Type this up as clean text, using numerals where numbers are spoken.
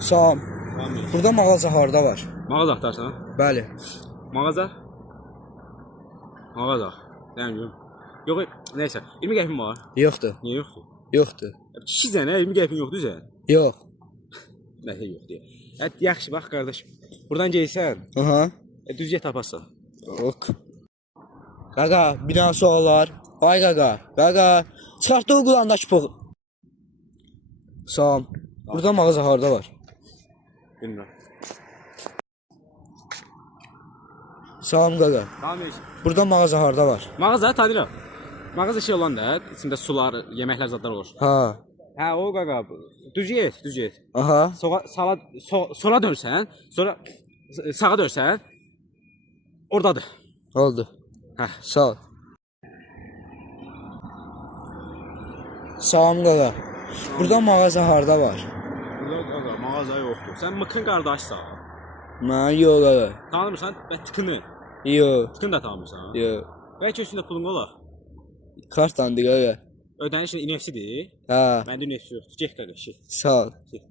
Salam. Tamam. Burada mağaza harda var? Mağaza axtarsan? Bəli. Mağaza? Mağaza. Bilmirəm. Yox, nəysə. 20 qəpim var. Yoxdur. Niyə yoxdur? Yoxdur. Kişi sənə 20 qəpin yoxdur sən? Yox. Nəsə yoxdur. Yaxşı bax qardaşım. Buradan gəlsən, Aha. düz get tapasan. Ok. Qaqa, bir dənə sual var. Ay qaqa. Qaqa, çıxartdı o qulağındakı poğu. Salam. Burada mağaza harda var? Bilmirəm. Salam qaqa. Tamam heç. Burada mağaza harda var? Mağaza tanıyıram. Mağaza şey olan da, içində sular, yeməklər zadlar olur. Ha. Hə, o qaqa. Düz get, düz get. Aha. Sola dönsən, sonra sağa dönsən, oradadır. Oldu. Hə. Sağ ol. Salam qaqa. Burada mağaza harda var? Burada qaqa mağaza yoxdur. Sən Mıkın qardaşsan. Mən yox qaqa. Tanımırsan? Və Tıkını. Yox. Tıkını da tanımırsan. Yox. Bəlkə üstündə pulun olar. Kartlandı qaqa. Ödənişin NFC-dir. Ha. Məndə NFC yoxdur. Get qaqa, get. Sağ ol. Get.